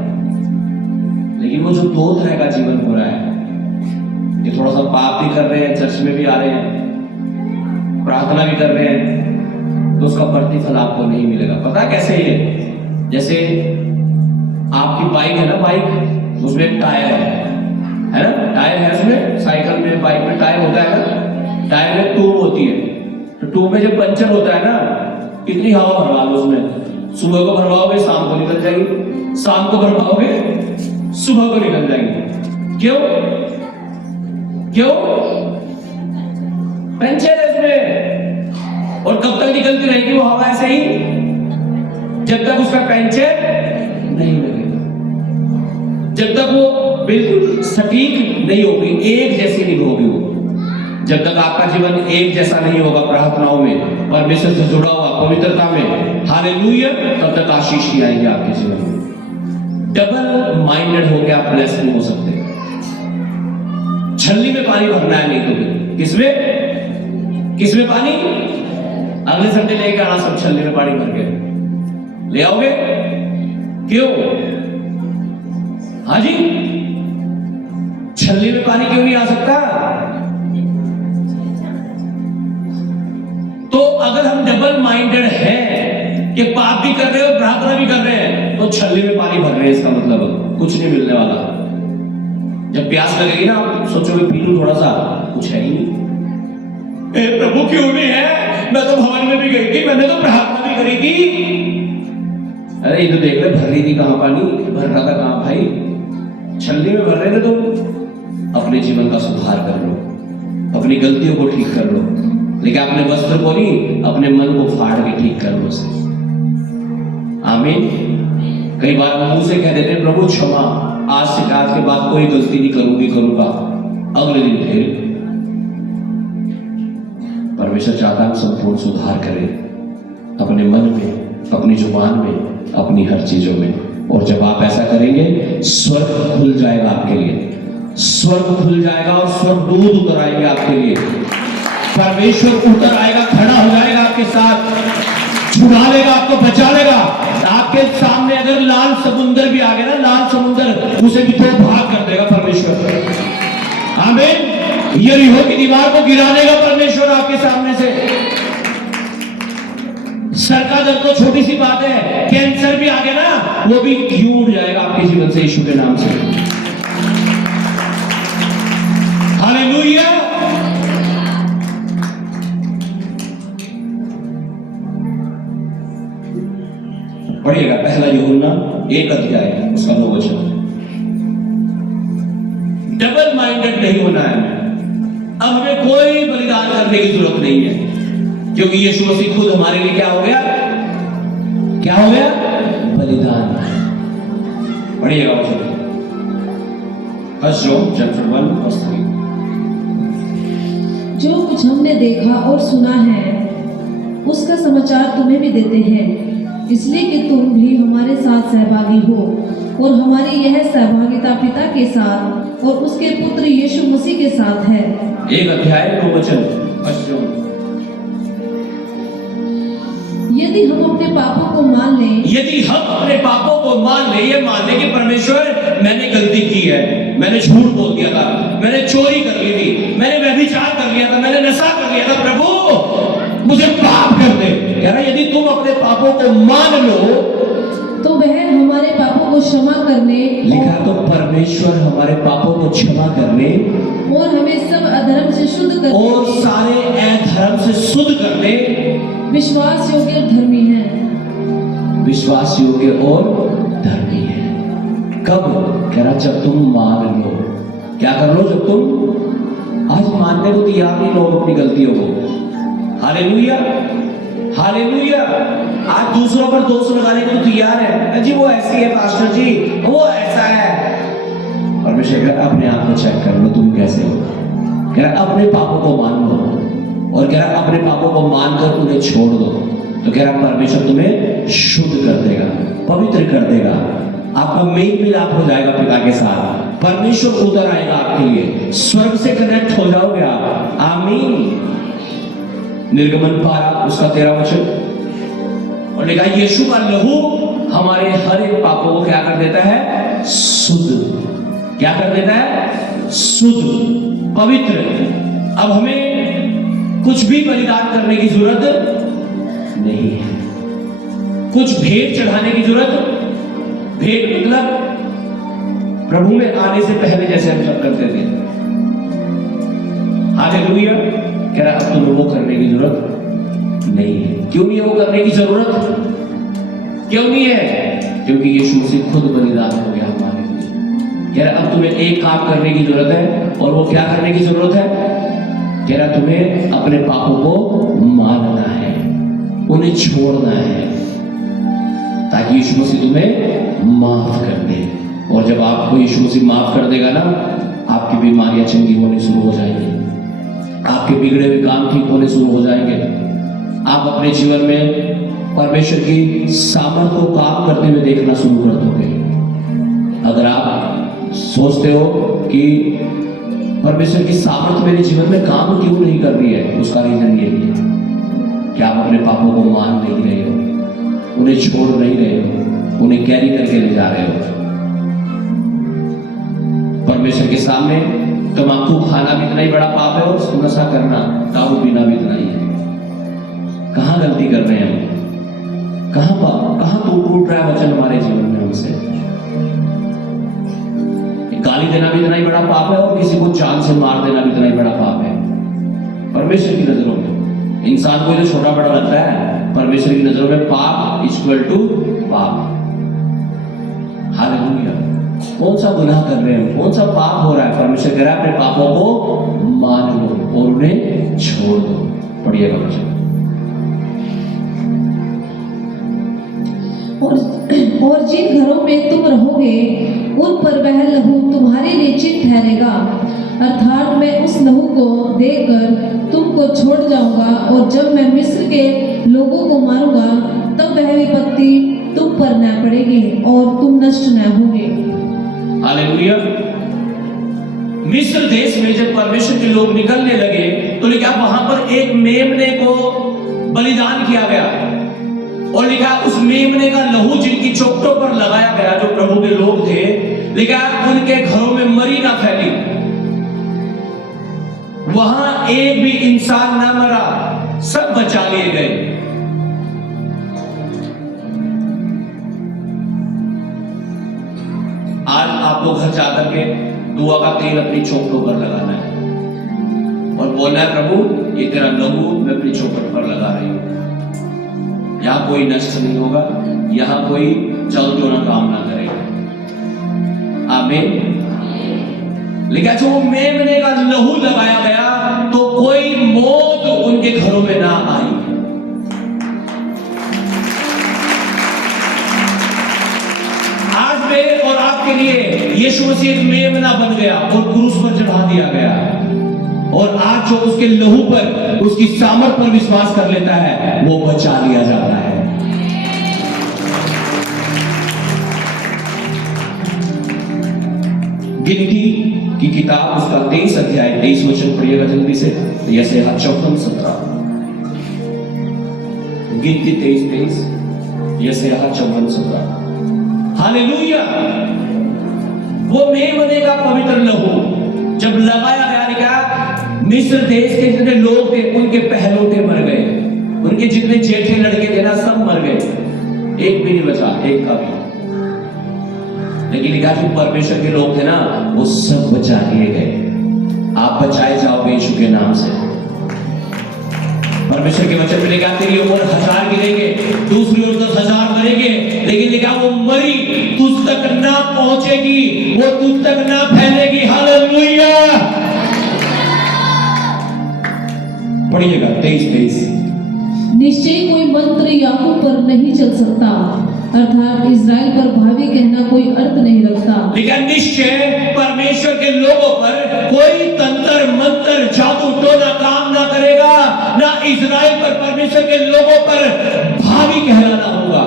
लेकिन वो जो दो तरह का जीवन हो रहा है, ये थोड़ा सा पाप भी कर रहे हैं, चर्च में भी आ रहे हैं, प्रार्थना भी कर रहे हैं, तो उसका प्रतिफल आपको नहीं मिलेगा। पता कैसे? ये जैसे आपकी बाइक है ना, बाइक उसमें एक टायर है ना, टायर है उसमें, साइकिल में बाइक में टायर होता है ना, टायर में ट्यूब होती है, तो ट्यूब में जब पंचर होता है ना, कितनी हवा भरवा लो उसमें, सुबह को भरवाओगे शाम को निकल जाएगी, शाम को भरवाओगे सुबह को निकल जाएगी। क्यों? क्यों? पंचर है उसमें। और कब तक निकलती रहेगी वो हवा ऐसे ही? जब तक उसका पंचर नहीं लगेगा, जब तक वो बिल्कुल सटीक नहीं होगी, एक जैसी नहीं होगी वो। जब तक आपका जीवन एक जैसा नहीं होगा प्रार्थनाओं में, परमेश्वर से जुड़ा हुआ पवित्रता में, हालेलुया, तब तक आशीष ही आएगी आपके जीवन में। डबल माइंडेड होकर आप ब्लेस नहीं हो सकते। छलनी में पानी भरना है, नहीं तो किसमें पानी? अगले संडे लेके आना सब छलनी में पानी भर के ले आओगे। क्यों? हाँ जी, छलनी में पानी क्यों नहीं आ सकता? तो अगर हम डबल माइंडेड हैं कि पाप भी कर रहे हो प्रार्थना भी कर रहे हैं, तो छलनी में पानी भर रहे हैं, इसका मतलब कुछ नहीं मिलने वाला। जब प्यास लगेगी ना, आप सोचोगे पी लूं थोड़ा सा, कुछ है ही नहीं। प्रभु क्यों नहीं है? मैं तो भवन में भी गई थी, मैंने तो प्रार्थना भी करी थी। अरे ये तो देख ले, भर रही थी कहां पानी, भर रहा था कहां भाई? छलनी में भर रहे थे। तो अपने जीवन का सुधार कर लो, अपनी गलतियों को ठीक कर लो, लेकिन अपने वस्त्र को नहीं, अपने मन को फाड़ के ठीक कर लो उसे। आमीन। कई बार हम मुंह से कह देते हैं, प्रभु क्षमा, आज से आज के बाद कोई गलती नहीं करूंगा। अगले दिन फिर परमेश्वर चाहता है हम संपूर्ण सुधार करें अपने मन में, अपनी जुबान में, अपनी हर चीजों में। और जब आप ऐसा करेंगे, स्वर्ग खुल जाएगा आपके लिए, स्वर्ग खुल जाएगा और स्वर्गदूत उतर आएंगे आपके लिए। परमेश्वर उतर आएगा, खड़ा हो जाएगा आपके साथ, छुड़ा लेगा आपको, बचा लेगा। आपके सामने अगर लाल समुंदर भी आ गया ना, लाल समुंदर, उसे भी तो भाग कर देगा परमेश्वर। आमीन। यरीहो की दीवार को गिरा देगा परमेश्वर आपके सामने से। सर का दर्द तो छोटी सी बात है, कैंसर भी आ गया ना, वो भी उड़ जाएगा आपके जीवन से यीशु के नाम से। हालेलुया। पढ़िएगा पहला यूहन्ना 1 अध्याय उसका 9 वचन। डबल माइंडेड नहीं होना है। अब हमें कोई बलिदान करने की जरूरत नहीं है, क्योंकि यीशु मसीह खुद हमारे लिए क्या हो गया? क्या हो गया? बलिदान। पढ़िएगा वचन। First John chapter 1 verse 3। जो कुछ हमने देखा और सुना है उसका समाचार तुम्हें भी देते हैं, इसलिए कि तुम भी हमारे साथ सहभागी हो, और हमारी यह सहभागिता पिता के साथ और उसके पुत्र यीशु मसीह के साथ है। एक अध्याय 2 वचन। First John. यदि हम अपने पापों को मान लें, यदि हम अपने पापों को मान ले, ये मान ले कि परमेश्वर मैंने गलती की है, मैंने झूठ बोल दिया था, मैंने चोरी कर ली थी, मैंने व्यभिचार कर लिया था, मैंने नशा कर लिया था, प्रभु मुझे माफ कर दे। कह रहा यदि तुम अपने पापों को मान लो तो वह हमारे पापों को क्षमा करने लिखा तो परमेश्वर हमारे पापों को क्षमा करने और हमें सब अधर्म से शुद्ध करने और सारे अधर्म से शुद्ध करने विश्वास योग्य और धर्मी है। विश्वास योग्य और धर्मी है। कब? कह रहा जब तुम मान लो। क्या कर लो? जब तुम आज मानने को तैयार नहीं लोग अपनी गलतियों को। Hallelujah, hallelujah. आज दूसरों पर दोष लगाने को तैयार है, जी वो ऐसी है पास्टर जी, वो ऐसा है। परमेश्वर कह रहा अपने आप को चेक कर लो, तुम कैसे हो। कह रहा अपने पापों को मान लो, और कह रहा अपने पापों को मानकर उन्हें छोड़ दो, तो कह रहा परमेश्वर तुम्हें शुद्ध कर देगा, पवित्र कर देगा। आपका मेल मिलाप हो जाएगा पिता के साथ, परमेश्वर उतर आएगा आपके लिए, स्वर्ग से कनेक्ट हो जाओगे आप। आमीन। निर्गमन 12 उसका 13 वचन। और लिखा यीशु का लहू हमारे हर एक पापों को क्या कर देता है? शुद्ध। क्या कर देता है? शुद्ध, पवित्र। अब हमें कुछ भी बलिदान करने की जरूरत नहीं है, कुछ भेंट चढ़ाने की जरूरत। भेंट मतलब प्रभु में आने से पहले जैसे हम सब करते थे। हालेलुया। कह रहा अब तुम्हें वो करने की जरूरत नहीं है। क्यों नहीं है वो करने की जरूरत? क्यों नहीं है? क्योंकि यीशु मसीह खुद बलिदान हो गया हमारे लिए। कह रहा अब तुम्हें एक काम करने की जरूरत है, और वो क्या करने की जरूरत है? कह रहा तुम्हें अपने पापों को मानना है, उन्हें छोड़ना है, ताकि यीशु मसीह तुम्हें माफ कर दे। और जब आपको यीशु मसीह माफ कर देगा ना, आपकी बीमारियां चंगी होनी शुरू हो जाएंगी, आपके बिगड़े हुए काम ठीक होने शुरू हो जाएंगे। आप अपने जीवन में परमेश्वर की सामर्थ को काम करते हुए देखना शुरू कर दोगे। अगर आप सोचते हो कि परमेश्वर की सामर्थ मेरे जीवन में काम क्यों नहीं कर रही है, उसका रीजन ये है कि आप अपने पापों को मान नहीं रहे हो, उन्हें छोड़ नहीं रहे हो, उन्हें कैरी करके ले जा रहे हो। परमेश्वर के सामने तंबाकू खाना भी इतना ही बड़ा पाप है, और नशा करना, दारू पीना भी इतना ही है। कहाँ गलती कर रहे हैं हम? कहाँ टूट रहा है वचन हमारे जीवन में हमसे? गाली देना भी इतना ही बड़ा पाप है, और किसी को जान से मार देना भी इतना ही बड़ा पाप है परमेश्वर की नजरों में। इंसान को जो छोटा बड़ा लगता है, परमेश्वर की नजरों में पाप इक्वल टू पाप। हालेलुया। कौन सा गुनाह कर रहे हैं, कौन सा पाप हो रहा है? परमेश्वर कह रहा है अपने पापों को मान लो और उन्हें छोड़ दो। पढ़िएगा वचन। और जिन घरों में तुम रहोगे उन पर वह लहू तुम्हारे लिए चिन्ह ठहरेगा, अर्थात मैं उस लहू को देकर तुमको छोड़ जाऊंगा, और जब मैं मिस्र के लोगों को मारूंगा तब वह विपत्ति तुम पर न पड़ेगी और तुम नष्ट न होगे। हालेलुया। मिस्र देश में जब परमेश्वर के लोग निकलने लगे, तो लिखा वहां पर एक मेमने को बलिदान किया गया, और लिखा उस मेमने का लहू जिनकी चोटों पर लगाया गया, जो प्रभु के लोग थे, लिखा उनके घरों में मरी ना फैली, वहां एक भी इंसान ना मरा, सब बचा लिए गए। आज आपको घर जाकर के दुआ का तेल अपनी चौखटों पर लगाना है, और बोलना है प्रभु ये तेरा लहू मैं अपनी चौखट पर लगा रही हूं। यहाँ कोई नष्ट नहीं होगा, यहाँ कोई जल जो ना काम ना करेगा। आमीन। लेकिन जो मेमने का लहू लगाया गया, तो कोई मौत उनके घरों में ना आई। और आपके लिए यीशु मसीह एक मेमना बन गया और क्रूस पर चढ़ा दिया गया। और आज जो उसके लहू पर, उसकी सामर्थ पर विश्वास कर लेता है, वो बचा लिया जाता है। गिनती की किताब उसका 23 अध्याय 23 वचन पढ़िएगा जल्दी से। यशायाह 54:17। गिनती 23:23, यशायाह 54:17। हालेलुया। वो मेमने का पवित्र लहू जब लगाया गया, क्या मिस्र देश के जितने लोग थे उनके पहलौठे मर गए, उनके जितने जेठे लड़के थे ना सब मर गए, एक भी नहीं बचा, एक का भी। लेकिन लिखा जो परमेश्वर के लोग थे ना वो सब बचा लिए गए। आप बचाए जाओगे यीशु के नाम से। परमेश्वर के वचन में लिखा तेरी उम्र 1000 गिरेंगे, दूसरी ओर 10,000 मरेंगे, लेकिन लिखा वो मरी तुझ तक ना पहुंचेगी, वो तुझ तक ना फैलेगी। हालेलुया। पढ़िएगा 23:23। निश्चय कोई मंत्र याकूब पर नहीं चल सकता, अर्थात इज़राइल पर भावी कहना कोई अर्थ नहीं रखता। लेकिन निश्चय परमेश्वर के लोगों पर कोई तंत्र मंत्र जादू टोना काम ना करेगा, ना इज़राइल पर परमेश्वर के लोगों पर भावी कहलाना होगा।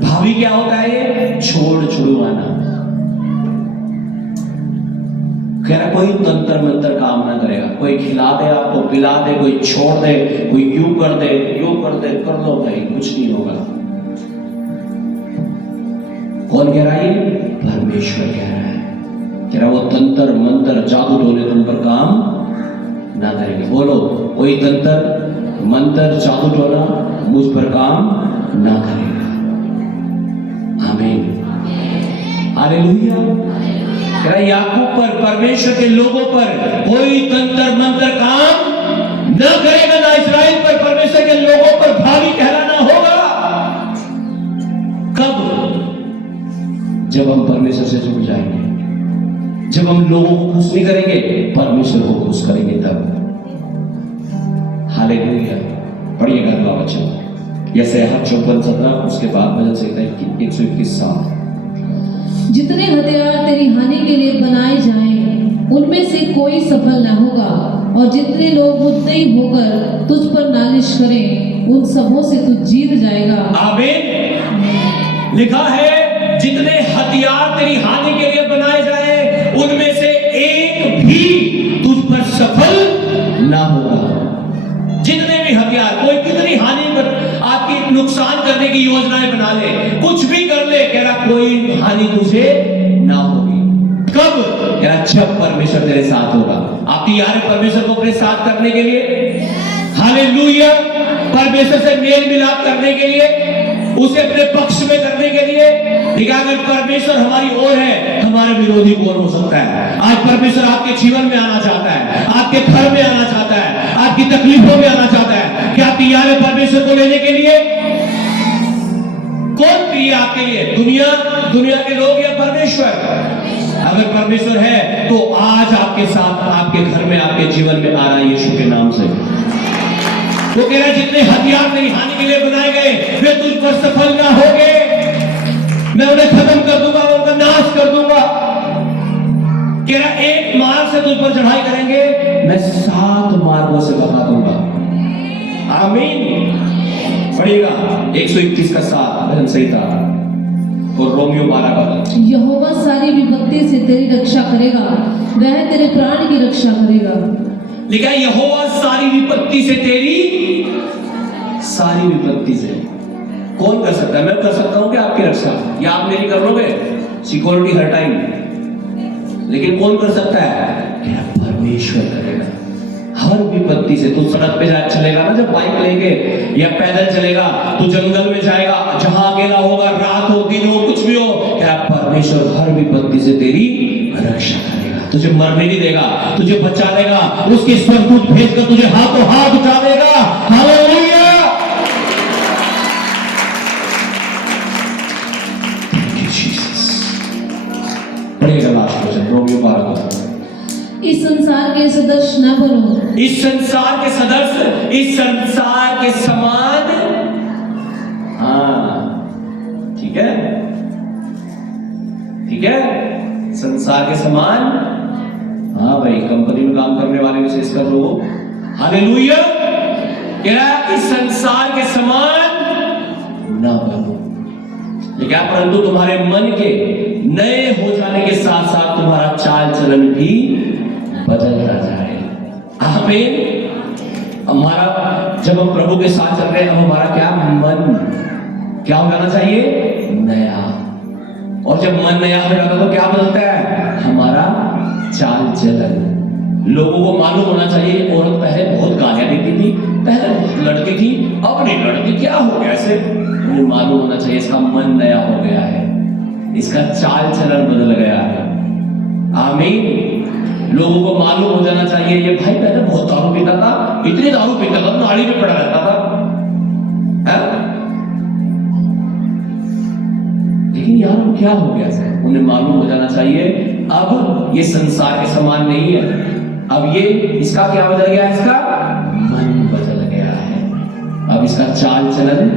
भावी क्या होता है? छोड़ छुड़वाना। कह रहा कोई तंत्र मंत्र काम ना करेगा, कोई खिला दे आपको, पिला दे, कोई छोड़ दे, कोई यूं कर दे, कर लो भाई, कुछ नहीं होगा। कौन कह रहा है? परमेश्वर कह रहा है। कह रहा वो तंत्र मंत्र जादू टोने तुम पर काम ना करेंगे। बोलो, कोई तंत्र मंत्र जादू टोना मुझ पर काम ना करेगा। आमीन, हालेलुया। कह रहा याकूब पर, परमेश्वर के लोगों पर कोई तंत्र मंत्र काम न करेगा, ना इस्राएल पर परमेश्वर के लोगों पर भावी कहलाना होगा। कब? जब हम परमेश्वर से जुड़ जाएंगे, जब हम लोगों को खुश नहीं करेंगे, परमेश्वर को खुश करेंगे तब। हालेलुया। पढ़िएगा अगला वचन, यशायाह 54:17, उसके बाद वचन से 121। जितने हथियार तेरी हानि के लिए बनाए जाएं, उनमें से कोई सफल न होगा, और जितने लोग मुद्दई होकर तुझ पर नालिश करें, उन सबों से तू जीत जाएगा। आमीन। लिखा है जितने हथियार तेरी हानि के लिए बनाए जाए, उनमें से एक भी तुझ पर सफल ना होगा। जितने भी हथियार, कोई कितनी हानि पर आपकी नुकसान करने की योजनाएं बना ले, कुछ भी कर ले, कह रहा कोई हानि तुझे ना होगी। कब? कह रहा जब परमेश्वर तेरे साथ होगा। आप तैयार है परमेश्वर को अपने साथ करने के लिए? हालेलुया। परमेश्वर से मेल मिलाप करने के लिए, उसे अपने पक्ष में करने के लिए। ठीक है, अगर परमेश्वर हमारी ओर है, हमारा विरोधी कौन हो सकता है? आज परमेश्वर आपके जीवन में आना चाहता है, आपके घर में आना चाहता है, आपकी तकलीफों में आना चाहता है। क्या तैयार है परमेश्वर को लेने के लिए? कौन प्रिय आपके लिए? दुनिया के लोग या परमेश्वर? अगर परमेश्वर है तो आज आपके साथ, आपके घर में, आपके जीवन में आ रहा है यीशु के नाम से। वो कह रहा है जितने हथियार तेरी हानि के लिए बनाए गए, वे तुझ पर सफल ना होंगे। मैं उन्हें खत्म कर दूंगा, उनका नाश कर दूंगा। कह रहा एक मार्ग से तुझ पर चढ़ाई करेंगे, मैं 7 मार्गों से भगा दूंगा। आमीन। पढ़िएगा 121 का 7 वचन सही था, और रोमियो 12 का। यहोवा सारी विपत्ति से तेरी रक्षा करेगा, वह तेरे प्राण की रक्षा करेगा। लिखा यहोवा सारी विपत्ति से, तेरी सारी विपत्ति से। कौन कर सकता है? मैं कर सकता हूं कि आपकी रक्षा, या आप मेरी कर लोगे? सिक्योरिटी हर टाइम, लेकिन कौन कर सकता है? परमेश्वर करेगा हर विपत्ति से। तू सड़क पे चलेगा ना, जब बाइक लेके या पैदल चलेगा, तो जंगल में जाएगा, जहां अकेला होगा, रात हो दिन हो कुछ भी हो, क्या परमेश्वर हर विपत्ति से तेरी रक्षा करेगा। तुझे मरने नहीं देगा, तुझे बचा लेगा, उसके स्वर्गदूत भेजकर तुझे हाथों हाथ उठा देगा। हालेलुया। पढ़िएगा लास्ट वचन, रोमियो 12 का। इस संसार के सदृश न बनो, इस संसार के सदस्य, इस संसार के समान। हाँ ठीक है, ठीक है, संसार के समान। हाँ भाई, कंपनी में काम करने वाले विशेष कर लो, हालेलुया, कह रहा है कि संसार के समान ना बनो, लेकिन परंतु तुम्हारे मन के नए हो जाने के साथ साथ तुम्हारा चाल चलन भी बदलता जाए। आमीन। हमारा जब हम प्रभु के साथ चल रहे हैं, हमारा क्या मन क्या हो जाना चाहिए? नया। और जब मन नया हो जाता तो क्या बदलता है? हमारा चाल चलन। लोगों को मालूम होना चाहिए, औरत पहले बहुत गालियां देती थी, पहले बहुत लड़ती थी, अब नहीं लड़ती, क्या हो गया ऐसे? उन्हें मालूम होना चाहिए इसका मन नया हो गया है, इसका चाल चलन बदल गया है। आमीन। लोगों को मालूम हो जाना चाहिए, ये भाई पहले बहुत दारू पीता था, इतनी दारू पीता था, नाली में पड़ा रहता था, लेकिन यार क्या हो गया सर? उन्हें मालूम हो जाना चाहिए अब ये संसार के समान नहीं है, अब ये इसका क्या बदल गया? इसका मन बदल गया है, अब इसका चाल चलन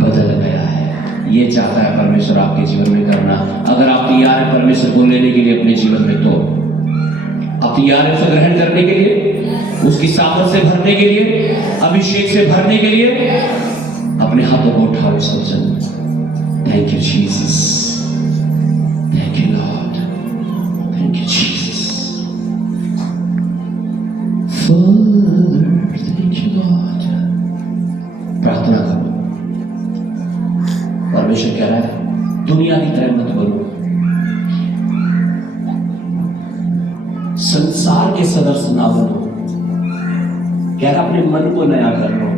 बदल गया है। ये चाहता है परमेश्वर आपके जीवन में करना। अगर आप तैयार हैं परमेश्वर को लेने के लिए अपने जीवन में, तो आप तैयार हैं उसे ग्रहण करने के लिए, उसकी सामर्थ से भरने के लिए, अभिषेक से भरने के लिए? अपने हाथों को उठाओ, सोचन। Thank you Jesus, thank you Lord, thank you Jesus, father, thank you Lord. प्रार्थना करो। परमेश्वर कह रहा है दुनिया की तरह मत बनो, संसार के सदस्य ना बनो। कह रहा अपने मन को नया कर लो,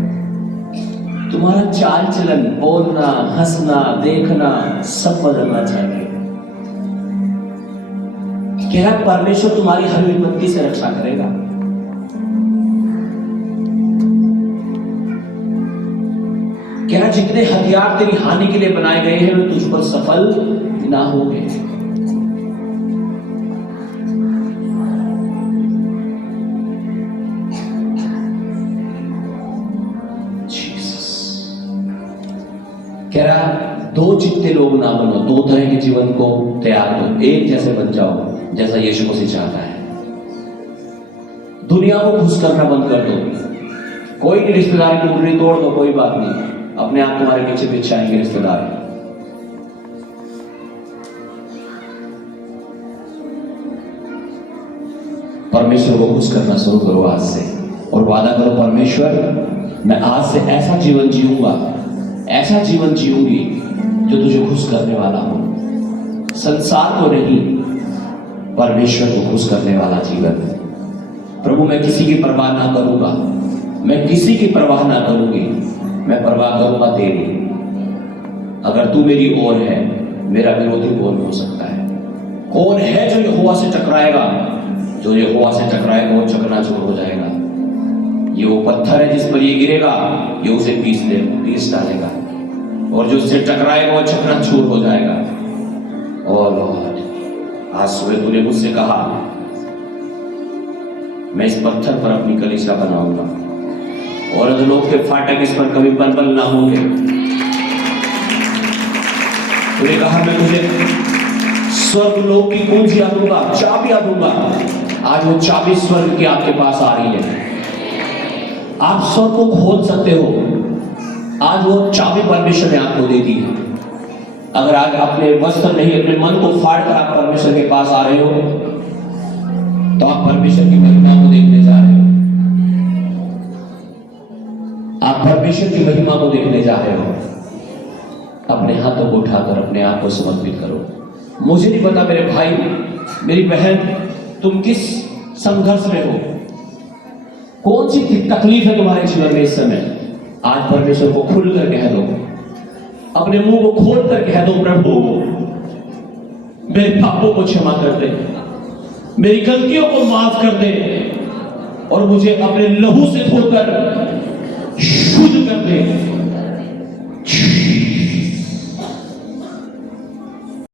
तुम्हारा चाल चलन, बोलना, हंसना, देखना सब बदलना चाहिए। कह रहा परमेश्वर तुम्हारी हर विपत्ति से रक्षा करेगा। कह रहा जितने हथियार तेरी हानि के लिए बनाए गए हैं वे तुझ पर सफल ना होंगे। कह रहा दो चित्ते लोग ना बनो, दो तरह के जीवन को तैयार करो, एक जैसे बन जाओ जैसा यीशु मसीह चाहता है। दुनिया को खुश करना बंद कर दो। कोई नहीं, रिश्तेदारी टूट रही तोड़ दो, कोई बात नहीं, अपने आप तुम्हारे पीछे पीछे आएंगे रिश्तेदार। परमेश्वर को खुश करना शुरू करो आज से, और वादा करो परमेश्वर मैं आज से ऐसा जीवन जीऊंगा, ऐसा जीवन जीऊंगी जो तुझे खुश करने वाला हो। संसार को नहीं, परमेश्वर को खुश करने वाला जीवन। प्रभु मैं किसी की परवाह ना करूंगा, मैं किसी की परवाह ना करूंगी, मैं परवाह करूंगा तेरी। अगर तू मेरी ओर है, मेरा विरोधी कौन हो सकता है? कौन है जो यहोवा से टकराएगा? जो यहोवा से टकराएगा वो चकनाचूर हो जाएगा। ये वो पत्थर है जिस पर ये गिरेगा, ये उसे पीस डालेगा, और जो उससे टकराएगा वो चकनाचूर हो जाएगा। और लॉर्ड आज सुबह तूने मुझसे कहा मैं इस पत्थर पर अपनी कलीसिया बनाऊंगा, और अधोलोक के फाटक इस पर कभी बलबल ना होंगे। तूने कहा मैं तुझे स्वर्ग लोक की कुंजियां दूंगा, चाबियां दूंगा। आज वो चाबी स्वर्ग की आपके पास आ रही है, आप स्वर्ग को खोल सकते हो। आज वो चाबी परमेश्वर ने आपको दे दी है। अगर आज अपने वस्त्र नहीं, अपने मन को फाड़ कर आप परमेश्वर के पास आ रहे हो, तो आप परमेश्वर की महिमा को देखने जा रहे हो। आप परमेश्वर की महिमा को देखने जा रहे हो। अपने हाथों को उठाकर अपने आप को समर्पित करो। मुझे नहीं पता मेरे भाई, मेरी बहन, तुम किस संघर्ष में हो, कौन सी तकलीफ है तुम्हारे जीवन में इस समय। आज परमेश्वर को खुलकर कह दो, अपने मुंह को खोल कर कह दो प्रभु मेरे पापों को क्षमा कर दे, मेरी गलतियों को माफ कर दे, और मुझे अपने लहू से धोकर शुद्ध कर दे।